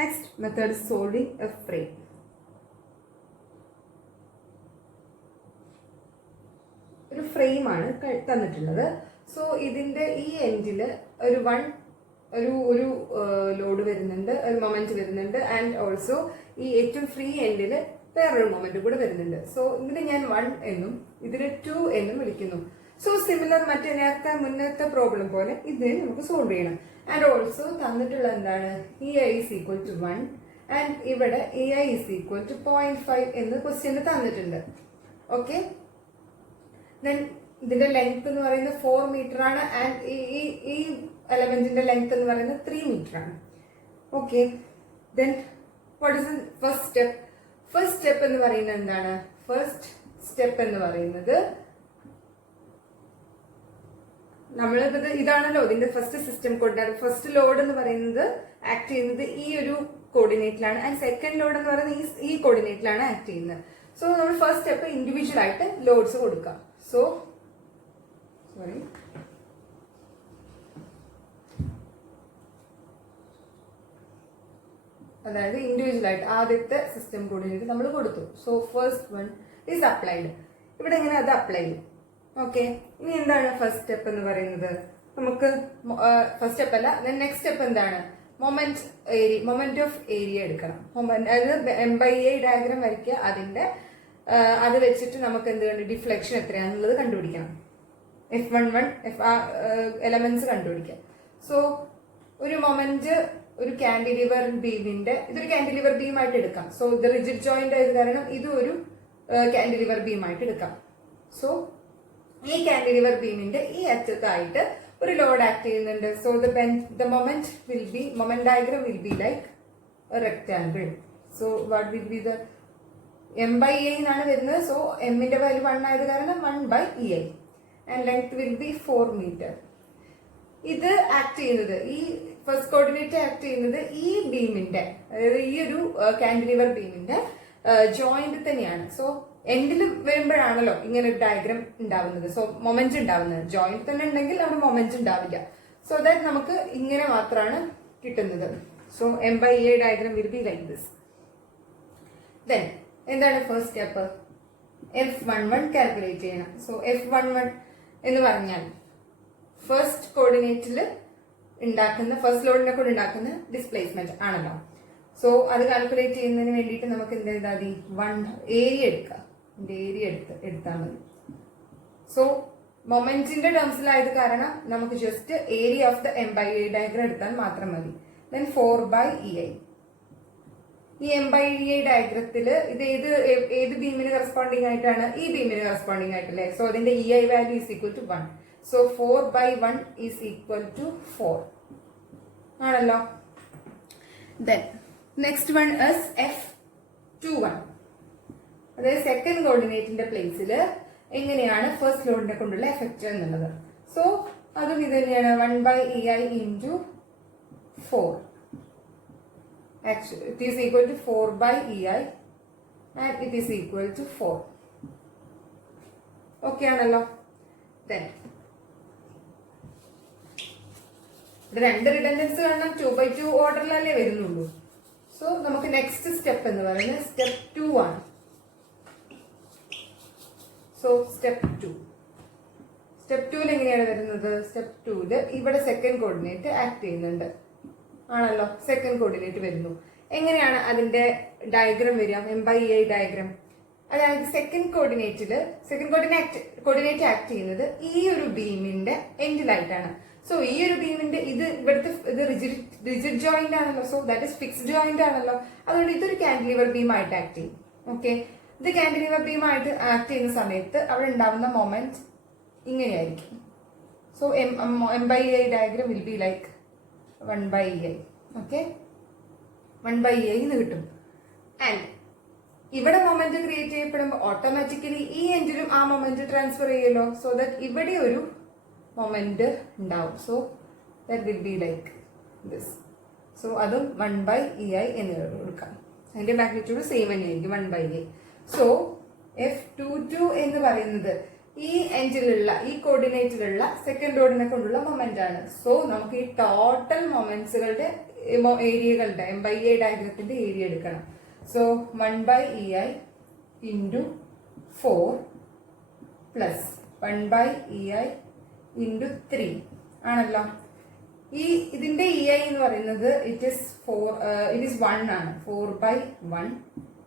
next method is solving a frame. ഒരു frame ആണ് തന്നിട്ടുള്ളത്. സോ ഇതിന്റെ ഈ എൻഡില് ഒരു ഒരു ലോഡ് വരുന്നുണ്ട്, ഒരു മൊമെന്റ് വരുന്നുണ്ട്, ആൻഡ് ഓൾസോ ഈ ഏറ്റവും ഫ്രീ എൻഡില് വേറൊരു മൊമെന്റ് കൂടെ വരുന്നുണ്ട്. സോ ഇതിന് ഞാൻ 1 എന്നും ഇതിന് 2 എന്നും വിളിക്കുന്നു. സോ സിമിലർ മറ്റേ മുന്നത്തെ പ്രോബ്ലം പോലെ ഇതിനെ നമുക്ക് സോൾവ് ചെയ്യണം. ആൻഡ് ഓൾസോ തന്നിട്ടുള്ള എന്താണ്, EI is equal to 1 and ഇവിടെ EI is equal to 0.5 എന്ന് ക്വസ്റ്റ്യന് തന്നിട്ടുണ്ട്. ഓക്കെ, ദെൻ ഇതിന്റെ ലെങ്ത് എന്ന് പറയുന്നത് 4 മീറ്റർ ആണ് ആൻഡ് ഈ എലമെന്റിന്റെ ലെങ്ത് എന്ന് പറയുന്നത് 3 മീറ്റർ ആണ്. Okay, then what is first step? First step എന്ന് പറയുന്നത് എന്താണ്? ഫസ്റ്റ് സ്റ്റെപ്പ് എന്ന് പറയുന്നത് നമ്മളിപ്പോ ഇതാണല്ലോ ഇതിന്റെ first system coordinate. First load എന്ന് പറയുന്നത് ആക്ട് ചെയ്യുന്നത് ഈ ഒരു കോർഡിനേറ്റിലാണ് ആൻഡ് സെക്കൻഡ് ലോഡ് എന്ന് പറയുന്നത് ഈ കോർഡിനേറ്റിലാണ് ആക്ട് ചെയ്യുന്നത്. സോ നമ്മൾ ഫസ്റ്റ് സ്റ്റെപ്പ് ഇൻഡിവിജ്വൽ ആയിട്ട് ലോഡ്സ് കൊടുക്കാം. സോ സോറി, അതായത് ഇൻഡിവിജ്വൽ ആയിട്ട് ആദ്യത്തെ സിസ്റ്റം കോർഡിനേറ്റ് നമ്മൾ കൊടുത്തു. So first one is applied. ഇവിടെ എങ്ങനെ അത് അപ്ലൈ ചെയ്യും? ഓക്കെ, ഇനി എന്താണ് ഫസ്റ്റ് സ്റ്റെപ്പ് എന്ന് പറയുന്നത്? നമുക്ക് ഫസ്റ്റ് സ്റ്റെപ്പ് അല്ല, നെക്സ്റ്റ് സ്റ്റെപ്പ് എന്താണ്? മൊമെന്റ് ഓഫ് ഏരിയ എടുക്കണം. അതായത് M/A ഡയഗ്രാം വരയ്ക്കുക. അത് വെച്ചിട്ട് നമുക്ക് എന്ത് കണ്ടു, ഡിഫ്ലക്ഷൻ എത്രയാണെന്നുള്ളത് കണ്ടുപിടിക്കണം. F11 എലമെന്റ്സ് കണ്ടുപിടിക്കാം. സോ ഒരു മൊമെന്റ് ഒരു കാന്റിലിവർ ബീമിന്റെ, ഇതൊരു കാന്റിലിവർ ബീം ആയിട്ട് എടുക്കാം. സോ ഇത് റിജിഡ് ജോയിന്റ് ആയത് കാരണം ഇത് ഒരു കാന്റിലിവർ ബീം ആയിട്ട് എടുക്കാം. സോ ഈ കാന്റിലിവർ ബീമിന്റെ ഈ അറ്റത്തായിട്ട് ഒരു ലോഡ് ആക്ട് ചെയ്യുന്നുണ്ട്. So the moment diagram will be like A rectangle. So what will be the M/A എന്നാണ് വരുന്നത്. സോ എമ്മിന്റെ വാല്യൂ 1 ആയത് കാരണം 1/EI and length will be 4 metre. ഇത് ആക്ട് ചെയ്യുന്നത്, ഈ ഫസ്റ്റ് കോർഡിനേറ്റ് ആക്ട് ചെയ്യുന്നത് ഈ ബീമിന്റെ, അതായത് ഈ ഒരു കാന്റിലിവർ ബീമിന്റെ ജോയിന്റ് തന്നെയാണ്. സോ എൻഡിൽ വരുമ്പോഴാണല്ലോ ഇങ്ങനെ ഒരു ഡയഗ്രാം ഉണ്ടാവുന്നത്. സോ മൊമെന്റ് ഉണ്ടാവുന്നത്. ജോയിന്റ് തന്നെ ഉണ്ടെങ്കിൽ അവിടെ മൊമെന്റ് ഉണ്ടാവില്ല. സോ ദാറ്റ് നമുക്ക് ഇങ്ങനെ മാത്രമാണ് കിട്ടുന്നത്. So M/A diagram will be like this. Then എന്താണ് ഫസ്റ്റ് സ്റ്റെപ്പ്? F11 കാൽക്കുലേറ്റ് ചെയ്യണം. സോ F11 എന്ന് പറഞ്ഞാൽ ഫസ്റ്റ് കോർഡിനേറ്റിൽ ഉണ്ടാക്കുന്ന, ഫസ്റ്റ് ലോഡിനെ കൊണ്ട് ഉണ്ടാക്കുന്ന ഡിസ്പ്ലേസ്മെന്റ് ആണല്ലോ. സോ അത് കാൽക്കുലേറ്റ് ചെയ്യുന്നതിന് വേണ്ടിയിട്ട് നമുക്ക് എന്ത് ചെയ്താൽ മതി? ഏരിയ എടുക്കുക. ഏരിയ എടുത്താൽ മതി. സോ മൊമെന്റിന്റെ ടേംസിലായത് കാരണം നമുക്ക് just area of the M/A diagram എടുത്താൽ മാത്രം മതി. Then 4/EI. ഈ M/A ഡയഗ്രത്തിൽ ഇത് ഏത് ബീമിന് കറസ്പോണ്ടിങ് ആയിട്ടാണ്? ഈ ബീമിന് കറസ്പോണ്ടിങ് ആയിട്ടല്ലേ. സോ അതിന്റെ EI value is equal to 1. So 4/1 is equal to 4 ആണല്ലോ. Then next one is F21. അതായത് സെക്കൻഡ് കോർഡിനേറ്റിന്റെ പ്ലേസിൽ എങ്ങനെയാണ് ഫസ്റ്റ് ലോഡിനെ കൊണ്ടുള്ള എഫക്റ്റ് എന്നുള്ളത്. സോ അതും ഇത് തന്നെയാണ്, 1/EI into 4. Actually, it is equal to 4/EI and it is equal to 4. Okay ആണല്ലോ. Then രണ്ട് റിഡൻഡൻസ് കാരണം 2/2 ഓർഡറിലല്ലേ വരുന്നുള്ളൂ. സോ നമുക്ക് നെക്സ്റ്റ് സ്റ്റെപ്പ് എന്ന് പറയുന്നത് സ്റ്റെപ്പ് 2 ആണ്. സോ സ്റ്റെപ്പ് 2ൽ എങ്ങനെയാണ് വരുന്നത്? സ്റ്റെപ്പ് 2ല് ഇവിടെ സെക്കൻഡ് കോർഡിനേറ്റ് ആക്ട് ചെയ്യുന്നുണ്ട് ആണല്ലോ. സെക്കൻഡ് കോർഡിനേറ്റ് വരുന്നു. എങ്ങനെയാണ് അതിന്റെ ഡയഗ്രാം വരിക? M/A diagram. അതായത് സെക്കൻഡ് കോർഡിനേറ്റ് ആക്ട് ചെയ്യുന്നത് ഈ ഒരു ബീമിന്റെ എൻഡിലായിട്ടാണ്. സോ ഈ ഒരു ബീമിന്റെ ഇവിടുത്തെ ഇത് റിജിഡ് ജോയിന്റ് ആണല്ലോ. So that is fixed joint ആണല്ലോ. അതുകൊണ്ട് ഇതൊരു കാന്റിലിവർ ബീം ആയിട്ട് ആക്ട് ചെയ്യും. ഓക്കെ, ഇത് കാന്റിലിവർ ബീം ആയിട്ട് ആക്ട് ചെയ്യുന്ന സമയത്ത് അവിടെ ഉണ്ടാവുന്ന മൊമെന്റ് ഇങ്ങനെയായിരിക്കും. So M/A diagram will be like 1/EI. Okay, 1/EI എന്ന് കിട്ടും. ആൻഡ് ഇവിടെ മൊമെന്റ് ക്രിയേറ്റ് ചെയ്യപ്പെടുമ്പോൾ ഓട്ടോമാറ്റിക്കലി ഈ എൻഡിലും ആ മൊമെന്റ് ട്രാൻസ്ഫർ ചെയ്യുമല്ലോ. സോ ദാറ്റ് ഇവിടെ ഒരു മൊമെന്റ് ഉണ്ടാവും. So that will be like this. So അതും 1/EI എന്ന് കൊടുക്കാം. അതിന്റെ മാഗ്നിറ്റ്യൂഡ് സെയിം തന്നെയായിരിക്കും, 1/EI. സോ F22 എന്ന് പറയുന്നത് ഈ എൻഡിലുള്ള, ഈ കോർഡിനേറ്റിലുള്ള സെക്കൻഡ് ലോഡിനെ കൊണ്ടുള്ള മൊമെന്റ് ആണ്. സോ നമുക്ക് ഈ ടോട്ടൽ മൊമെന്റ്സുകളുടെ ഏരിയകളുടെ M/A ഡയഗ്രത്തിന്റെ ഏരിയ എടുക്കണം. So 1/EI into 4 plus 1/EI into 3 ആണല്ലോ. ഇതിന്റെ EI എന്ന് പറയുന്നത് ഇറ്റ് ഈസ് 1 ആണ്. 4/1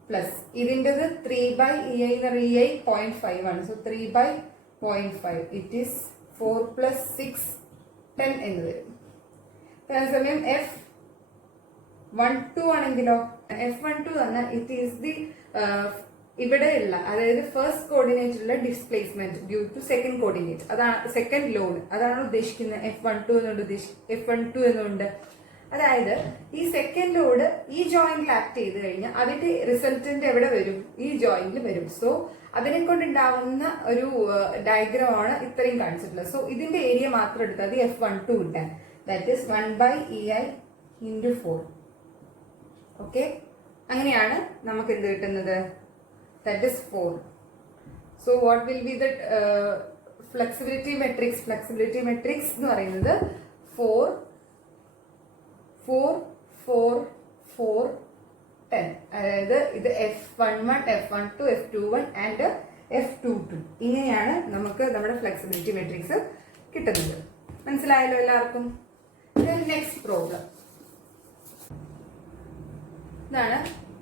പ്ലസ് ഇതിൻ്റെത് 3/EI എന്ന് പറയുന്നത് EI 0.5 ആണ്. സോ 3/0.5 ഇറ്റ് ഈസ് 4 പ്ലസ് 6 10 എന്ന് വരും. അതേസമയം F12 ആണെങ്കിലോ, F12 പറഞ്ഞാൽ ഇറ്റ് ഈസ് ദി ഇവിടെയുള്ള, അതായത് ഫസ്റ്റ് കോർഡിനേറ്റിലുള്ള displacement due to second coordinate, അതാണ് സെക്കൻഡ് ലോഡ്, അതാണ് ഉദ്ദേശിക്കുന്നത് F12 എന്നുണ്ട്. അതായത് ഈ സെക്കൻഡ് ലോഡ് ഈ ജോയിന്റിൽ ആക്ട് ചെയ്ത് കഴിഞ്ഞാൽ അതിന്റെ റിസൾട്ടന്റ് എവിടെ വരും? ഈ ജോയിന്റിൽ വരും. സോ അതിനെ കൊണ്ടുണ്ടാവുന്ന ഒരു ഡയഗ്രമാണ് ഇത്രയും കാണിച്ചിട്ടുള്ളത്. സോ ഇതിന്റെ ഏരിയ മാത്രം എടുത്താൽ മതി F12 കിട്ടാൻ. That is 1/EI into 4. Okay, അങ്ങനെയാണ് നമുക്ക് എന്ത് കിട്ടുന്നത്? That is 4. So what will be the flexibility matrix? Flexibility matrix എന്ന് പറയുന്നത് 4 4 4 4 10. അതായത് ഇത് F11 F12 F21 and F22. ഇങ്ങനെയാണ് നമുക്ക് നമ്മുടെ ഫ്ലെക്സിബിലിറ്റി മെട്രിക്സ് കിട്ടുന്നത്. മനസ്സിലായല്ലോ എല്ലാവർക്കും? നെക്സ്റ്റ് പ്രോബ്ലം ഇതാണ്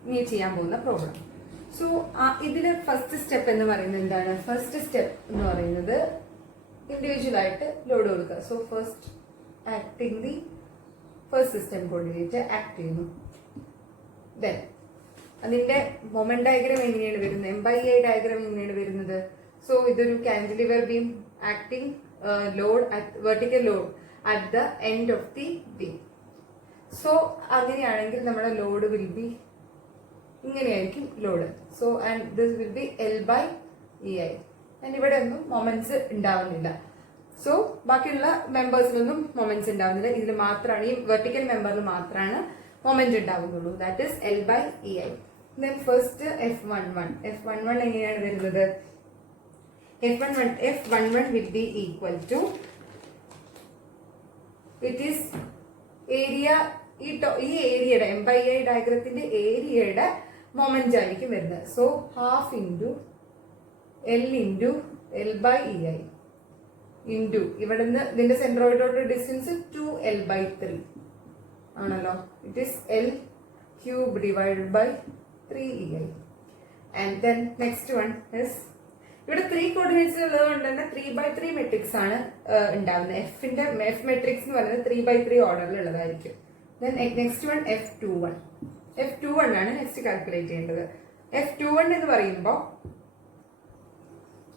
നീ ചെയ്യാൻ പോകുന്ന പ്രോബ്ലം. സോ ഇതില് ഫസ്റ്റ് സ്റ്റെപ്പ് എന്ന് പറയുന്നത് എന്താണ്? ഫസ്റ്റ് സ്റ്റെപ്പ് എന്ന് പറയുന്നത് ഇൻഡിവിജ്വൽ ആയിട്ട് ലോഡ് കൊടുക്കുക. So first acting the first system coordinate act ചെയ്യുന്നു. ദെൻ അതിന്റെ മൊമെന്റ് ഡയഗ്രാം എങ്ങനെയാണ് വരുന്നത്? M/A ഡയഗ്രാം എങ്ങനെയാണ് വരുന്നത്? സോ ഇതൊരു cantilever beam acting load vertical load at the end of the beam. So അങ്ങനെയാണെങ്കിൽ നമ്മുടെ ലോഡ് വിൽ ബി ഇങ്ങനെയായിരിക്കും load. So and this will be L/EI. And ഇവിടെ ഒന്നും മൊമെന്റ്സ് ഉണ്ടാവുന്നില്ല. സോ ബാക്കിയുള്ള മെമ്പേഴ്സിലൊന്നും മൊമെന്റ്സ് ഉണ്ടാവുന്നില്ല. ഇതിൽ മാത്രമാണ്, ഈ വെർട്ടിക്കൽ മെമ്പറിൽ മാത്രമാണ് മൊമെന്റ് ഉണ്ടാവുന്നുള്ളൂ. That is L/EI. Then first F11 എങ്ങനെയാണ് വരുന്നത്? F11 will be equal to, it is area, ഈ ഏരിയയുടെ M/A ഡയഗ്രത്തിന്റെ ഏരിയയുടെ മൊമെന്റ് ആയിരിക്കും വരുന്നത്. So half into L into L/EI into ഇവിടുന്ന് ഇതിന്റെ സെൻട്രോയിഡോട്ട് ഡിസ്റ്റൻസ് 2L/3 ആണല്ലോ. It is L³ divided by 3EI. And then next one is, ഇവിടെ 3 കോർഡിനേറ്റ്സ് ഉള്ളത് കൊണ്ട് തന്നെ 3/3 മെട്രിക്സ് ആണ് ഉണ്ടാവുന്നത്. F മെട്രിക്സ് എന്ന് പറയുന്നത് 3/3 ഓർഡറിൽ ഉള്ളതായിരിക്കും. ദെൻ നെക്സ്റ്റ് വൺ F21 ആണ് നെക്സ്റ്റ് കാൽക്കുലേറ്റ് ചെയ്യേണ്ടത്. F21 എന്ന് പറയുമ്പോൾ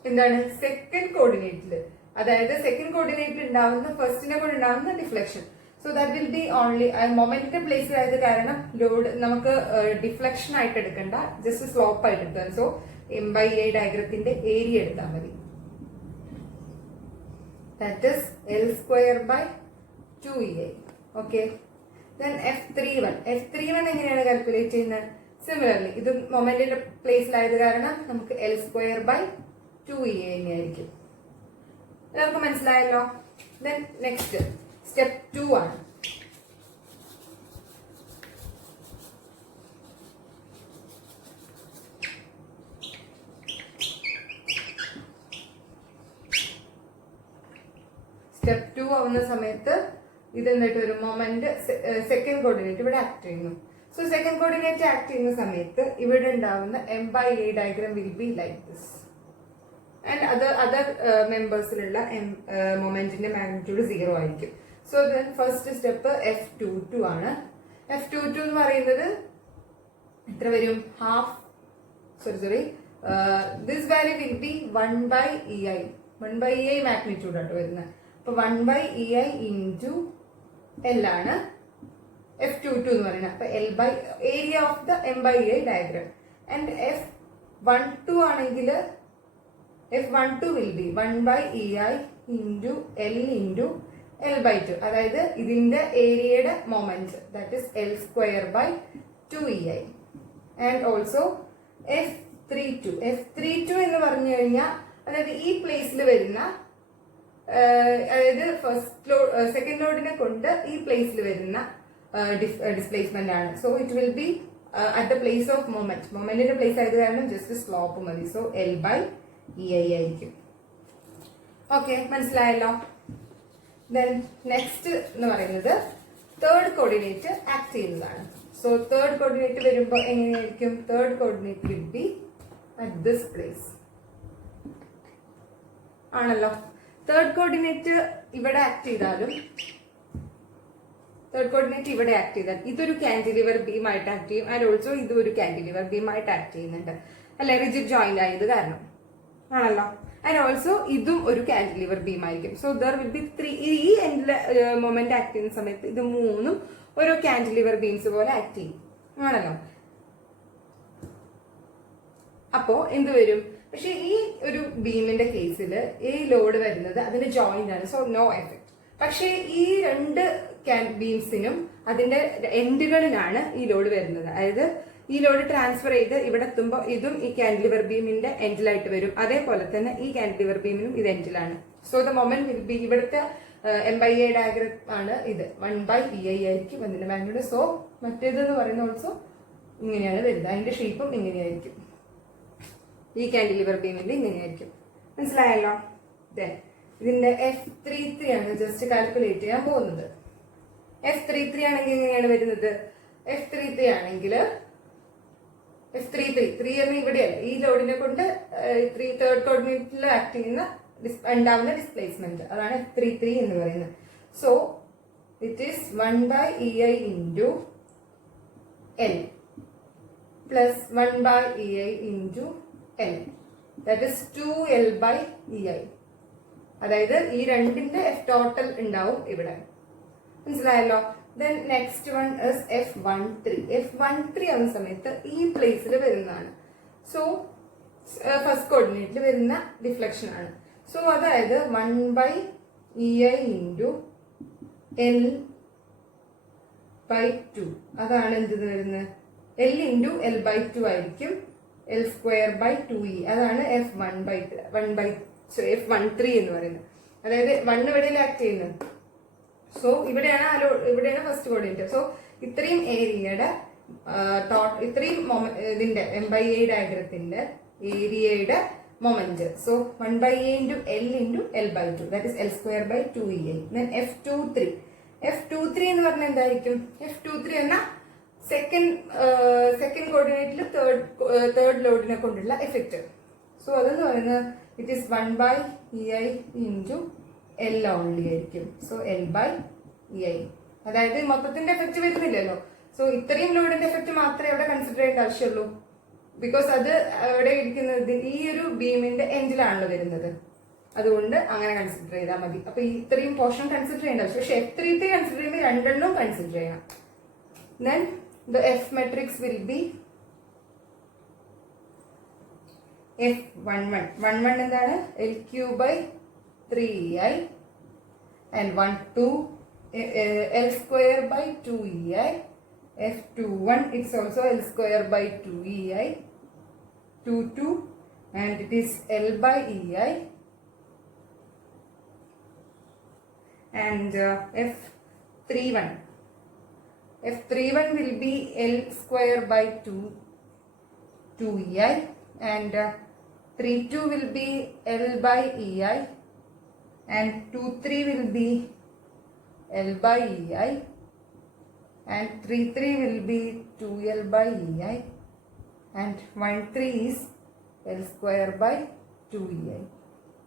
എന്താണ്? സെക്കൻഡ് കോർഡിനേറ്റിൽ, അതായത് സെക്കൻഡ് കോർഡിനേറ്റിൽ ഉണ്ടാവുന്ന ഫസ്റ്റിനെ കൊണ്ട് ഉണ്ടാവുന്ന deflection. So that will be only മൊമെന്റിന്റെ പ്ലേസിലായത് കാരണം ലോഡ് നമുക്ക് ഡിഫ്ലക്ഷൻ ആയിട്ട് എടുക്കണ്ട, ജസ്റ്റ് സ്ലോപ്പ് ആയിട്ട് എടുത്താൽ. സോ M/A ഡയഗ്രത്തിന്റെ ഏരിയ എടുത്താൽ മതി. That is L²/2EI. Okay, then F31 എങ്ങനെയാണ് കാൽക്കുലേറ്റ് ചെയ്യുന്നത്? സിമിലർലി ഇത് മൊമെന്റിന്റെ പ്ലേസിലായത് കാരണം നമുക്ക് L²/2EI തന്നെയായിരിക്കും. എല്ലാവർക്കും മനസ്സിലായല്ലോ? ദെൻ നെക്സ്റ്റ് സ്റ്റെപ്പ് 2 ആണ്. സ്റ്റെപ്പ് 2 ആവുന്ന സമയത്ത് ഇതെന്നിട്ട് ഒരു മൊമെന്റ് സെക്കൻഡ് കോർഡിനേറ്റ് ഇവിടെ ആക്ട് ചെയ്യുന്നു. സോ സെക്കൻഡ് കോർഡിനേറ്റ് ആക്ട് ചെയ്യുന്ന സമയത്ത് ഇവിടെ ഉണ്ടാവുന്ന M/A diagram will be like this. And other മെമ്പേഴ്സിലുള്ള മൊമെന്റിന്റെ മാഗ്നിറ്റ്യൂഡ് 0 ആയിരിക്കും. So then first step F22 ആണ്. F22 എന്ന് പറയുന്നത് എത്ര വരും? This value will be 1/EI. 1/EI magnitude ആയിട്ട് വരുന്നത്. അപ്പൊ 1/EI ഇൻറ്റു L ആണ് F22 എന്ന് പറയുന്നത്. അപ്പൊ area of the M/A diagram. And F12 ആണെങ്കിൽ F12 will be 1/EI into L into L/2. അതായത് ഇതിന്റെ ഏരിയയുടെ moment, that is L²/2EI. And also F32 എന്ന് പറഞ്ഞു കഴിഞ്ഞാൽ, അതായത് ഈ പ്ലേസിൽ വരുന്ന, അതായത് സെക്കൻഡ് ലോഡിനെ കൊണ്ട് ഈ പ്ലേസിൽ വരുന്ന ഡിസ്പ്ലേസ്മെന്റ് ആണ്. So it will be at the place of മൊമെന്റിന്റെ പ്ലേസ് ആയത് കാരണം ജസ്റ്റ് സ്ലോപ്പ് മതി. So L by E I ആയിരിക്കും. ഓക്കെ, മനസ്സിലായല്ലോ. ദെൻ നെക്സ്റ്റ് എന്ന് പറയുന്നത് തേർഡ് കോർഡിനേറ്റ് ആക്ട് ചെയ്യുന്നതാണ്. സോ തേർഡ് കോർഡിനേറ്റ് വരുമ്പോൾ എങ്ങനെയായിരിക്കും? Third coordinate will be at this place ആണല്ലോ. തേർഡ് കോർഡിനേറ്റ് ഇവിടെ ആക്ട് ചെയ്താലും ഇതൊരു കാന്റിലിവർ ബീം ആയിട്ട് ആക്ട് ചെയ്യും. ആൻഡ് ഓൾസോ ഇതൊരു കാന്റിലിവർ ബീം ആയിട്ട് ആക്ട് ചെയ്യുന്നുണ്ട് അല്ലെ, റിജിഡ് ജോയിന്റ് ആയത് കാരണം ആണല്ലോ. ആൻഡ് ഓൾസോ ഇതും ഒരു കാന്റിലിവർ ബീം ആയിരിക്കും. So there will be 3. ഈ എൻഡിലെ മൊമെന്റ് ആക്ട് ചെയ്യുന്ന സമയത്ത് ഇത് മൂന്നും ഓരോ കാന്റിലിവർ ബീംസ് പോലെ ആക്ട് ചെയ്യും ആണല്ലോ. അപ്പോ എന്ത് വരും? പക്ഷെ ഈ ഒരു ബീമിന്റെ കേസിൽ ഈ ലോഡ് വരുന്നത് അതിന്റെ ജോയിന്റ് ആണ്. So no effect. പക്ഷേ ഈ രണ്ട് ബീംസിനും അതിന്റെ എൻഡുകളിലാണ് ഈ ലോഡ് വരുന്നത്. അതായത് ഈ ലോഡ് ട്രാൻസ്ഫർ ചെയ്ത് ഇവിടെ എത്തുമ്പോൾ ഇതും ഈ കാന്റിലിവർ ബീമിന്റെ എൻഡിലായിട്ട് വരും. അതേപോലെ തന്നെ ഈ കാന്റിലിവർ ബീമിനും ഇത് എൻഡിലാണ്. So the moment will be, ഇവിടുത്തെ MIA ഡയഗ്രം ആണ് ഇത്, 1/EI ആയിരിക്കും അതിന്റെ മാഗ്നിറ്റ്യൂഡ്. സോ മറ്റേതെന്ന് പറയുന്ന ഓൾസോ ഇങ്ങനെയാണ് വരുന്നത്. അതിന്റെ ഷേപ്പും ഇങ്ങനെയായിരിക്കും. ഈ കാന്റിലിവർ ബീമിന്റെ ഇങ്ങനെയായിരിക്കും. മനസ്സിലായല്ലോ. ഇതിന്റെ F33 ആണ് ജസ്റ്റ് കാൽക്കുലേറ്റ് ചെയ്യാൻ പോകുന്നത്. F33 ആണെങ്കിൽ എങ്ങനെയാണ് വരുന്നത്? F33 ആണെങ്കിൽ F33 ഇവിടെയല്ല, ഈ ലോഡിനെ കൊണ്ട് തേർഡ് കോർഡിനേറ്റിൽ ആക്ട് ചെയ്യുന്ന ഉണ്ടാവുന്ന ഡിസ്പ്ലേസ്മെന്റ്, അതാണ് F33 എന്ന് പറയുന്നത്. So it is 1/EI into L plus 1/EI into L, that is 2L/EI. അതായത് ഈ രണ്ടിന്റെ F ടോട്ടൽ ഉണ്ടാവും ഇവിടെ. മനസ്സിലായല്ലോ. Then next one is F13 ആവുന്ന സമയത്ത് ഈ പ്ലേസിൽ വരുന്നതാണ്. സോ ഫസ്റ്റ് കോർഡിനേറ്റിൽ വരുന്ന ഡിഫ്ലക്ഷൻ ആണ്. സോ അതായത് 1/EI into L/2, അതാണ് എന്ത് വരുന്നത്? L into L/2 ആയിരിക്കും. L²/2E, അതാണ് F13 എന്ന് പറയുന്നത്. അതായത് 1 ഇവിടെ ആക്ട് ചെയ്യുന്നത്. സോ ഇവിടെയാണ് ഫസ്റ്റ് കോർഡിനേറ്റ്. സോ ഇത്രയും ഏരിയയുടെ ഇത്രയും ഇതിന്റെ MIA ഡയഗ്രത്തിന്റെ ഏരിയയുടെ moment. So 1/A into L into L/2, that is L²/2EI. Then F23 എന്ന് പറഞ്ഞാൽ എന്തായിരിക്കും? F23 എന്ന സെക്കൻഡ് കോർഡിനേറ്റിൽ തേർഡ് ലോഡിനെ കൊണ്ടുള്ള എഫക്റ്റ്. സോ അതെന്ന് പറയുന്നത് it is 1/EI into L only ആയിരിക്കും. സോ L/EI, അതായത് മൊത്തത്തിന്റെ എഫക്റ്റ് വരുന്നില്ലല്ലോ. സോ ഇത്രയും ലോഡിന്റെ എഫക്റ്റ് മാത്രമേ അവിടെ കൺസിഡർ ചെയ്യേണ്ട ആവശ്യമുള്ളൂ. ബിക്കോസ് അത് അവിടെ ഇരിക്കുന്നത് ഈ ഒരു ബീമിന്റെ എൻഡിലാണല്ലോ വരുന്നത്. അതുകൊണ്ട് അങ്ങനെ കൺസിഡർ ചെയ്താൽ മതി. അപ്പൊ ഇത്രയും പോർഷൻ കൺസിഡർ ചെയ്യേണ്ട ആവശ്യം. പക്ഷെ F33 കൺസിഡർ ചെയ്യുമ്പോൾ രണ്ടെണ്ണം കൺസിഡർ ചെയ്യണം. Then the F matrix will be F11 എന്താണ്? L3/3EI and 12 L²/2EI. F21 it's also L²/2EI. 22 and it is L/EI. And F31 will be L²/2EI and 32 will be L/EI and 23 will be L/EI and 33 will be 2L/EI and 13 is L²/2EI.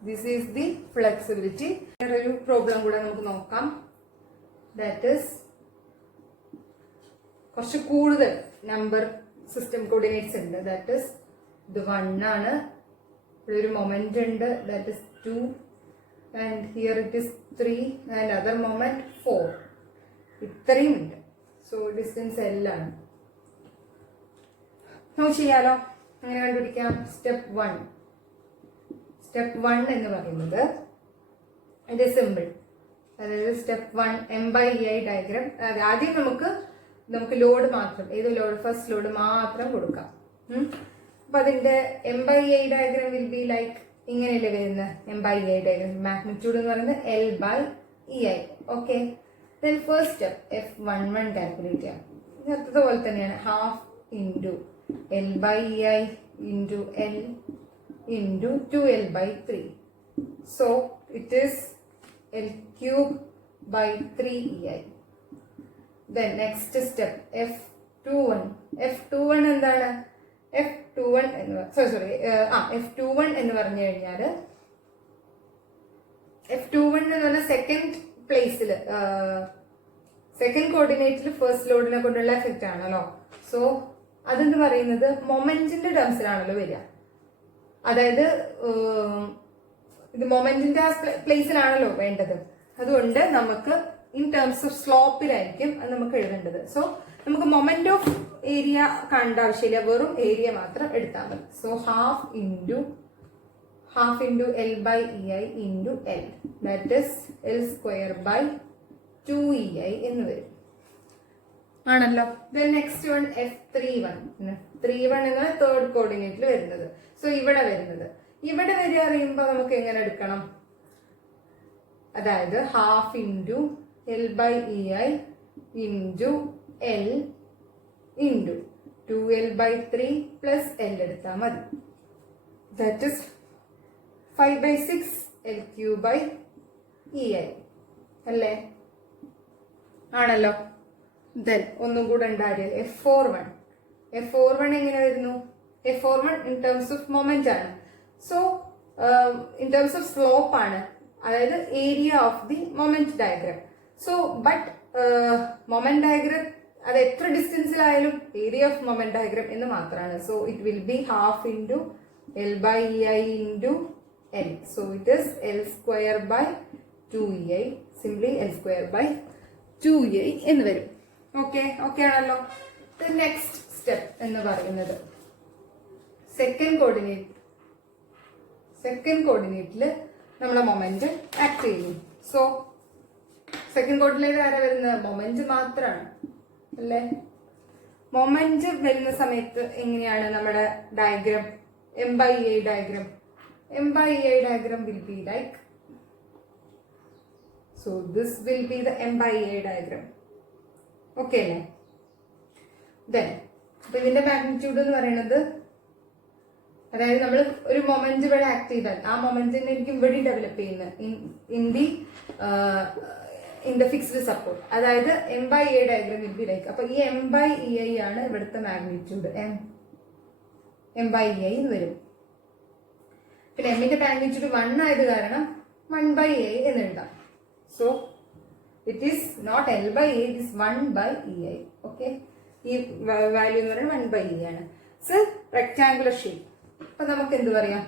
This is the flexibility. ഒരു problem കൂടെ നമുക്ക് നോക്കാം. That is കുറച്ച് കൂടുതൽ number system coordinates ഉണ്ട്. That is ഇത് 1 ആണ്. ഇവിടെ ഒരു മൊമെന്റ് ഉണ്ട്, that is 2 and here it is 3 and other moment 4. ഇത്രയും ഉണ്ട്. സോ ഡിസ്റ്റൻസ് L ആണ്. നമുക്ക് ചെയ്യാലോ. അങ്ങനെ കണ്ടുപിടിക്കാം. സ്റ്റെപ്പ് 1 എന്ന് പറയുന്നത് ഇത് സിമ്പിൾ. അതായത് സ്റ്റെപ്പ് 1 MIA ഡയഗ്രാം. ആദ്യം നമുക്ക് ലോഡ് മാത്രം, ഏത് ലോഡ്? ഫസ്റ്റ് ലോഡ് മാത്രം കൊടുക്കാം. അപ്പൊ അതിന്റെ MIA diagram will be like ഇങ്ങനെയല്ലേ വരുന്നത്? MIA ഡയഗ്രാം മാഗ്നിറ്റ്യൂഡ് എന്ന് പറയുന്നത് L/EI. Okay, then first step F11 calculate ചെയ്യാം. അതുപോലെ തന്നെയാണ് half into L by EI into L into 2L/3. So it is L cube by 3EI. Then next step F21 എന്താണ്? F21 എന്ന് പറഞ്ഞു കഴിഞ്ഞാൽ F21 എന്ന് പറഞ്ഞാൽ സെക്കൻഡ് പ്ലേസിൽ സെക്കൻഡ് കോർഡിനേറ്റിൽ ഫസ്റ്റ് ലോഡിനെ കൊണ്ടുള്ള എഫക്റ്റ് ആണല്ലോ. സോ അതെന്ന് പറയുന്നത് മൊമെന്റിന്റെ ടേംസിലാണല്ലോ വരിക. അതായത് ഇത് മൊമെന്റിന്റെ ആ പ്ലേസിലാണല്ലോ വേണ്ടത്. അതുകൊണ്ട് നമുക്ക് ഇൻ ടേംസ് ഓഫ് സ്ലോപ്പിലായിരിക്കും അത് നമുക്ക് എഴുതേണ്ടത്. സോ നമുക്ക് മൊമെന്റ് ഓഫ് ഏരിയ കാണേണ്ട ആവശ്യമില്ല, വെറും ഏരിയ മാത്രം എടുത്താൽ മതി. So half into L by EI into L, that is L square by 2EI എന്ന് വരും ആണല്ലോ. ദെൻ നെക്സ്റ്റ് വൺ F31 എന്ന തേർഡ് കോർഡിനേറ്റിൽ വരുന്നത്. സോ ഇവിടെ വരിക അറിയുമ്പോൾ നമുക്ക് എങ്ങനെ എടുക്കണം? അതായത് half into L by EI into L into 2L/3 plus L എടുത്താൽ മതി. That is 5/6 L cube by EI അല്ലേ? ആണല്ലോ. ദെൻ ഒന്നും കൂടെ ഉണ്ടായിരുന്നു F41 എങ്ങനെ വരുന്നു? F41 in terms of moment ആണ്. So in terms of slope ആണ്, അതായത് area of the moment diagram. So but moment diagram അത് എത്ര ഡിസ്റ്റൻസിലായാലും ഏരിയ ഓഫ് മൊമെന്റ് ഡയഗ്രാം എന്ന് മാത്രമാണ്. So it will be half into L by EI into L. So it is L square by 2EI, simply L square by 2EI എന്ന് വരും. Okay ആണല്ലോ. Next step എന്ന് പറയുന്നത് സെക്കൻഡ് കോർഡിനേറ്റിൽ നമ്മളെ moment act ചെയ്യും. സോ സെക്കൻഡ് കോർഡിനേറ്റ് ആരാ വരുന്നത്? മൊമെന്റ് മാത്രമാണ് അല്ലേ? മൊമെന്റ് വരുന്ന സമയത്ത് എങ്ങനെയാണ് നമ്മുടെ diagram? M/EI diagram will be like, so this will be the M/EI diagram. Okay അല്ലേ? ദെൻ അപ്പൊ ഇതിന്റെ മാഗ്നിറ്റ്യൂഡ് എന്ന് പറയുന്നത്, അതായത് നമ്മൾ ഒരു മൊമെന്റ് ഇവിടെ ആക്ട് ചെയ്താൽ ആ മൊമെന്റിനെ എനിക്ക് ഇവിടെ ഡെവലപ്പ് ചെയ്യുന്നത് ഇൻ ദ ഫിക്സ്ഡ് സപ്പോർട്ട്. അതായത് M/EI diagram will be like, അപ്പൊ ഈ M/EI ആണ് ഇവിടുത്തെ മാഗ്നിറ്റ്യൂഡ്. M/EI എന്ന് വരും. പിന്നെ എമ്മിന്റെ മാഗ്നിറ്റ്യൂഡ് 1 ആയത് കാരണം 1/EI എന്ന് എഴുതാം. So it is not L/EI, it is 1/EI. Okay, ഈ വാല്യൂ എന്ന് പറയുന്നത് 1/EI ആണ്. So rectangular shape. അപ്പൊ നമുക്ക് എന്ത് പറയാം?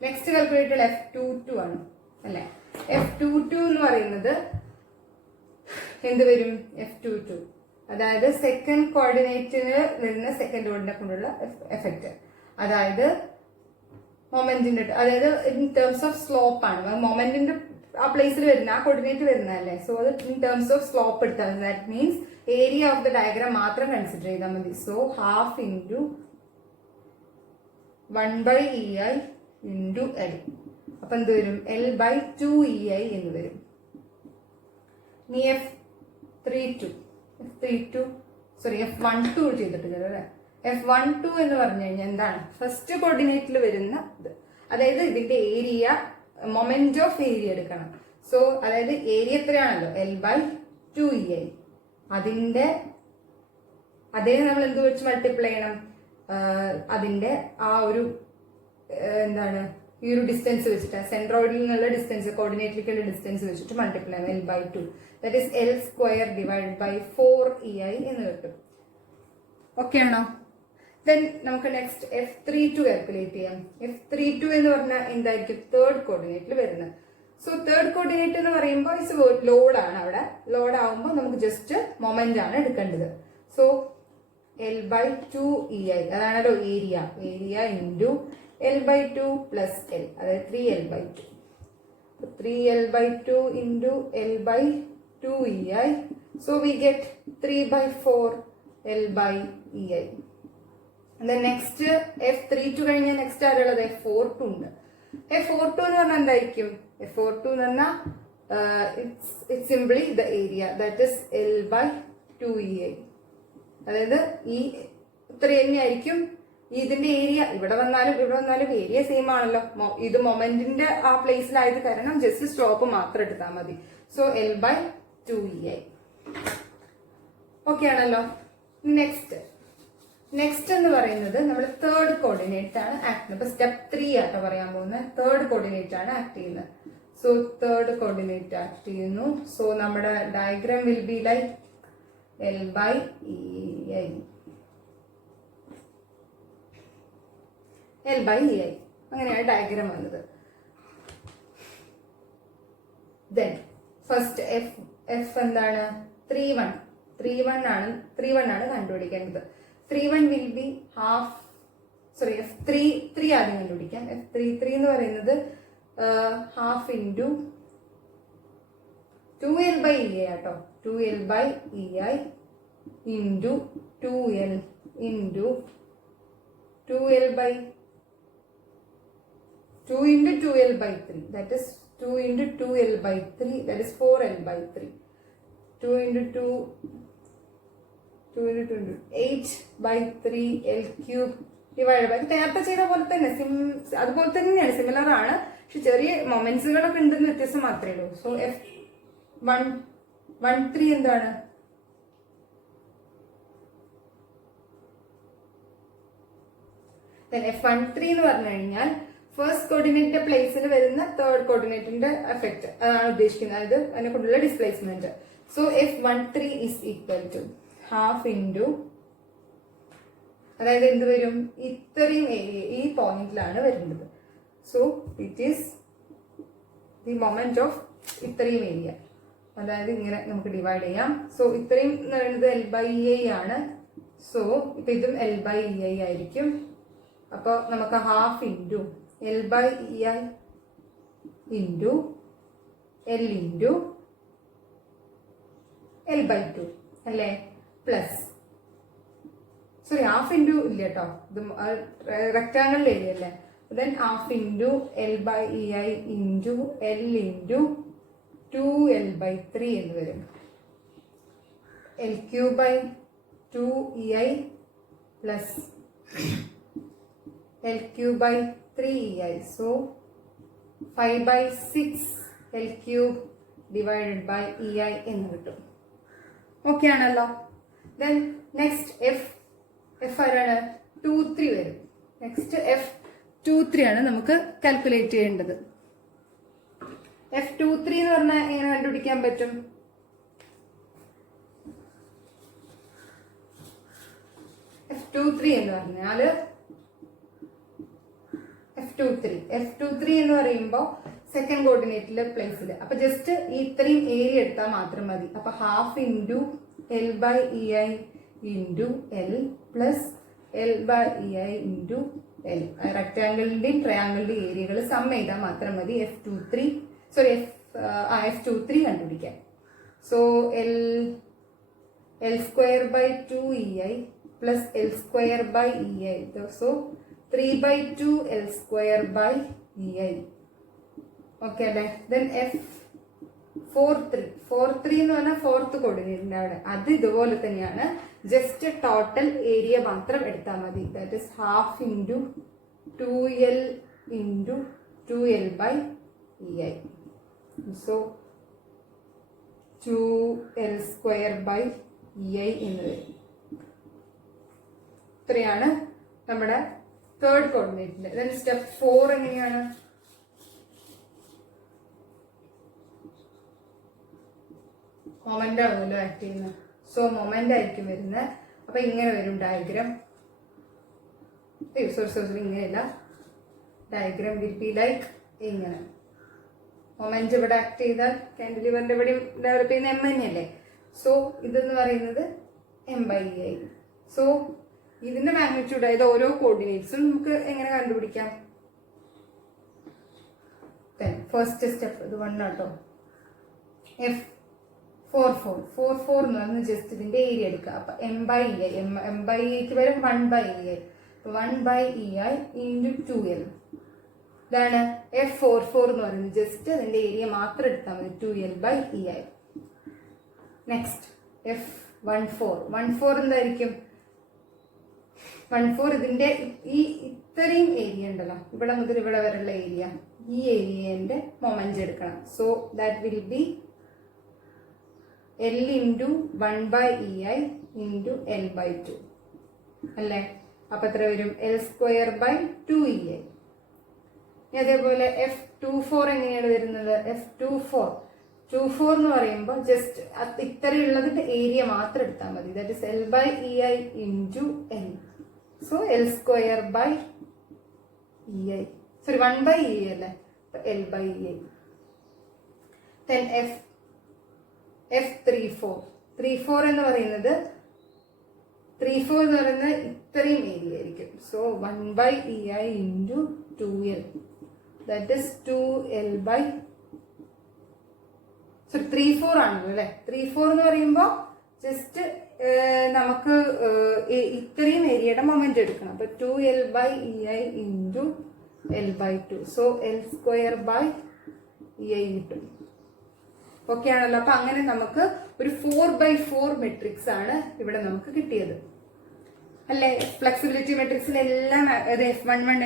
നെക്സ്റ്റ് കാൽക്കുലേറ്റഡ് F22 ആണ് അല്ലെ? F22 എന്ന് പറയുന്നത് എന്ത് വരും? F22 അതായത് സെക്കൻഡ് കോർഡിനേറ്റിന് വരുന്ന സെക്കൻഡ് കോർഡിനെ കൊണ്ടുള്ള എഫക്റ്റ്, അതായത് മൊമെന്റിന്റെ, അതായത് ഇൻ ടേംസ് ഓഫ് സ്ലോപ്പ് ആണ്. മൊമെന്റിന്റെ ആ പ്ലേസിൽ വരുന്ന, ആ കോർഡിനേറ്റ് വരുന്നതല്ലേ. സോ അത് ഇൻ ടേംസ് ഓഫ് സ്ലോപ്പ് എടുത്താൽ that means area of the diagram മാത്രം കൺസിഡർ ചെയ്താൽ മതി. So half into 1/EI into L. അപ്പൊ എന്ത് വരും? L/2EI എന്ന് വരും. ഇനി F12 ചെയ്തിട്ടില്ല അല്ലെ? F12 എന്ന് പറഞ്ഞു കഴിഞ്ഞാൽ എന്താണ്? ഫസ്റ്റ് കോർഡിനേറ്റിൽ വരുന്ന ഇത്, അതായത് ഇതിന്റെ ഏരിയ, മൊമെന്റ് ഓഫ് ഏരിയ എടുക്കണം. സോ അതായത് ഏരിയ എത്രയാണല്ലോ? L/2EI. അതിനെ നമ്മൾ എന്ത് വെച്ച് മൾട്ടിപ്ലൈ ചെയ്യണം? അതിന്റെ ആ ഒരു എന്താണ്, ഈ ഒരു ഡിസ്റ്റൻസ് വെച്ചിട്ട്, സെൻട്രോയിഡിൽ നിന്നുള്ള ഡിസ്റ്റൻസ്, കോർഡിനേറ്റിലേക്കുള്ള ഡിസ്റ്റൻസ് വെച്ചിട്ട് മൾട്ടിപ്ലൈ ചെയ്യണം. L/2, that is L square divide by 4EI എന്ന് കിട്ടും. ഓക്കെ ആണോ? ദെൻ നമുക്ക് നെക്സ്റ്റ് F32 കാൽക്കുലേറ്റ് ചെയ്യാം. F32 എന്ന് പറഞ്ഞാൽ എന്തായിരിക്കും? തേർഡ് കോർഡിനേറ്റിൽ വരുന്നത്. സോ തേർഡ് കോർഡിനേറ്റ് എന്ന് പറയുമ്പോൾ ഇറ്റ്സ് ലോഡാണ്. അവിടെ ലോഡ് ആവുമ്പോൾ നമുക്ക് ജസ്റ്റ് മൊമെന്റ് ആണ് എടുക്കേണ്ടത്. സോ L/2EI അതാണല്ലോ area into L/2 plus L, അതായത് 3L/2. 3L/2 into L/2EI. So we get 3/4 L/EI. Next F32 കഴിഞ്ഞാൽ നെക്സ്റ്റ് ആരുള്ളത്? F42 ഉണ്ട്. F42 എന്ന് പറഞ്ഞാൽ എന്തായിരിക്കും? F42 എന്ന് പറഞ്ഞാൽ it's simply the area, that is L by 2EI. അതായത് ഈ ഇത്ര തന്നെയായിരിക്കും ഇതിന്റെ ഏരിയ. ഇവിടെ വന്നാലും ഏരിയ സെയിം ആണല്ലോ. ഇത് മൊമെന്റിന്റെ ആ പ്ലേസിലായത് കാരണം ജസ്റ്റ് സ്റ്റോപ്പ് മാത്രം എടുത്താൽ മതി. So L by 2EI. Okay ആണല്ലോ. നെക്സ്റ്റ് എന്ന് പറയുന്നത് നമ്മൾ തേർഡ് കോർഡിനേറ്റ് ആണ് ആക്ട് ചെയ്യുന്നത്. ഇപ്പൊ സ്റ്റെപ്പ് 3 ആട്ടോ പറയാൻ പോകുന്നത്. തേർഡ് കോർഡിനേറ്റ് ആണ് ആക്ട് ചെയ്യുന്നത്. സോ തേർഡ് കോർഡിനേറ്റ് ആക്ട് ചെയ്യുന്നു. സോ നമ്മുടെ diagram will be like L by EI. L by EI അങ്ങനെയാണ് ഡയഗ്രാം വന്നത്. ദെൻ ഫസ്റ്റ് എഫ് എന്താണ്? 3 1 ആണ് കണ്ടുപിടിക്കേണ്ടത്. 3 will be half, sorry F3 ആദ്യം കണ്ടുപിടിക്കാം. F3 എന്ന് പറയുന്നത് half into 2L by EI ആട്ടോ. 2L by EI into 2L into 2L by 2 into 2L by 3, that is 2 into 2L by 3, that is 4L by 3. 2 into 2 into 8 by 3 L cube divided by, നേരത്തെ ചെയ്ത പോലെ തന്നെ അതുപോലെ തന്നെയാണ്, similar ആണ്. പക്ഷെ ചെറിയ മൊമെന്റ്സുകളൊക്കെ ഉണ്ടെന്ന് വ്യത്യാസം മാത്രമേ ഉള്ളൂ. സോ F13 എന്താണ്? F13 എന്ന് പറഞ്ഞു കഴിഞ്ഞാൽ ഫസ്റ്റ് കോർഡിനേറ്റിന്റെ പ്ലേസിൽ വരുന്ന തേർഡ് കോർഡിനേറ്റിന്റെ എഫക്ട് അതാണ് ഉദ്ദേശിക്കുന്നത്. അതായത് അതിനെ കൊണ്ടുള്ള displacement. So F13 is equal to half into, അതായത് എന്ത് വരും? ഇത്രയും ഏരിയ ഈ പോയിന്റിലാണ് വരുന്നത്. So it is the moment of ഇത്രയും ഏരിയ. അതായത് ഇങ്ങനെ നമുക്ക് ഡിവൈഡ് ചെയ്യാം. സോ ഇത്രയും എന്ന് പറയുന്നത് L by EI ആണ്. സോ ഇപ്പൊ ഇതും L by EI ആയിരിക്കും. അപ്പോൾ നമുക്ക് half into L by EI into L into L by 2 അല്ലേ, പ്ലസ് സോറി ഹാഫ് ഇൻറ്റു ഇല്ല കേട്ടോ, ഇത് റെക്ടാങ്കിൾ ഏരിയ അല്ലേ. Then half into L by EI into L into 2L by 3 എന്ന് വരും. L cube by 2EI plus L cube by 3EI. So 5 by 6 L cube divided by EI എന്ന് കിട്ടും. Okay ആണല്ലോ. Then next F ആരാണ്? 2 3 വരും. Next F23 ആണ് നമുക്ക് calculate ചെയ്യേണ്ടത്. F23 എന്ന് പറഞ്ഞാൽ എങ്ങനെ കണ്ടുപിടിക്കാൻ പറ്റും? F23 എന്ന് പറഞ്ഞാൽ F23 എന്ന് പറയുമ്പോൾ സെക്കൻഡ് കോർഡിനേറ്റിലെ പ്ലേസിൽ. അപ്പൊ ജസ്റ്റ് ഈ ഇത്രയും ഏരിയ എടുത്താൽ മാത്രം മതി. അപ്പൊ half into L by EI into L plus L by EI into L. റെക്ടാങ്കിളിന്റെയും ട്രയാങ്കിളിന്റെയും ഏരിയകൾ സം ചെയ്താൽ മാത്രം മതി F23 കണ്ടുപിടിക്കാൻ. So L square by 2EI plus L square by EI. So 3 by 2 L square by EI. Okay അല്ലേ. Then F43 എന്ന് പറഞ്ഞാൽ fourth കോർഡിനേറ്റിന്റെ അവിടെ. അത് ഇതുപോലെ തന്നെയാണ്, ജസ്റ്റ് ടോട്ടൽ ഏരിയ മാത്രം എടുത്താൽ മതി. That is half into 2L into 2L by EI. So 2L square by EI എന്ന് വരും. ഇത്രയാണ് നമ്മുടെ തേർഡ് കോർഡിനേറ്റിന്റെ. ദെൻ സ്റ്റെപ്പ് 4 എങ്ങനെയാണ്? മൊമെന്റ് ആവുമല്ലോ ആക്ട് ചെയ്യുന്നത്. സോ മൊമെന്റ് ആയിരിക്കും വരുന്നത്. അപ്പൊ ഇങ്ങനെ വരും ഡയഗ്രാം. ഇങ്ങനെയല്ല, ഡയഗ്രാം വിൽ ബി ലൈക്ക് ഇങ്ങനെ. മൊമെന്റ് ഇവിടെ ആക്ട് ചെയ്താൽ കാൻഡിലിവറിന്റെ ഇവിടെ ഡെവലപ്പ് ചെയ്യുന്ന M തന്നെയല്ലേ. സോ ഇതെന്ന് പറയുന്നത് M by EI. സോ ഇതിന്റെ മാഗ്നിറ്റ്യൂഡ്, അതായത് ഓരോ കോർഡിനേറ്റ്സും നമുക്ക് എങ്ങനെ കണ്ടുപിടിക്കാം? ഫസ്റ്റ് സ്റ്റെപ്പ് ഇത് 1 ആട്ടോ. F44 എന്ന് പറഞ്ഞാൽ ജസ്റ്റ് ഇതിന്റെ ഏരിയ എടുക്കുക. അപ്പൊ M by EI, M by EIക്ക് വരും 1 by EI. 1 by EI into 2L. ഇതാണ് F44 എന്ന് പറയുന്നത്. ജസ്റ്റ് അതിന്റെ ഏരിയ മാത്രം എടുത്താൽ മതി, 2L/EI. നെക്സ്റ്റ് F14 എന്തായിരിക്കും? 14 ഇതിന്റെ ഈ ഇത്രയും ഏരിയ ഉണ്ടല്ലോ, ഇവിടെ മുതൽ ഇവിടെ വരെയുള്ള ഏരിയ, ഈ ഏരിയന്റെ മൊമെന്റ് എടുക്കണം. So that will B L × 1/EI × L/2 അല്ലേ? അപ്പൊ എത്ര വരും? L²/2EI. അതേപോലെ F24 എങ്ങനെയാണ് വരുന്നത്? F24 എന്ന് പറയുമ്പോൾ ജസ്റ്റ് ഇത്രയുള്ളതിന്റെ ഏരിയ മാത്രം എടുത്താൽ മതി. That is L/EI × L. So L²/EI, sorry 1/EI അല്ലേ, L/EI. Then F34 എന്ന് പറയുന്നത് ഇത്രയും ഏരിയ ആയിരിക്കും. So 1/EI × 2L, that is 2L/ 34 ആണല്ലോ അല്ലെ. 34 എന്ന് പറയുമ്പോൾ ജസ്റ്റ് നമുക്ക് ഇത്രയും ഏരിയയുടെ മൊമെന്റ് എടുക്കണം. അപ്പൊ 2L/EI × L/2. സോ L²/EI കിട്ടും. ഓക്കെ ആണല്ലോ. അപ്പൊ അങ്ങനെ നമുക്ക് ഒരു 4/4 മെട്രിക്സ് ആണ് ഇവിടെ നമുക്ക് കിട്ടിയത് അല്ലെ. Flexibility മെട്രിക്സിലെല്ലാം F11,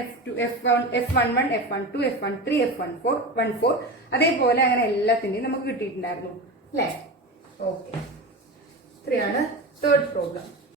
F11, F12, F13, F14 അതേപോലെ അങ്ങനെ എല്ലാത്തിന്റെയും നമുക്ക് കിട്ടിയിട്ടുണ്ടായിരുന്നു അല്ലെ. ഓക്കെ, ഇത്രയാണ് തേർഡ് പ്രോബ്ലം.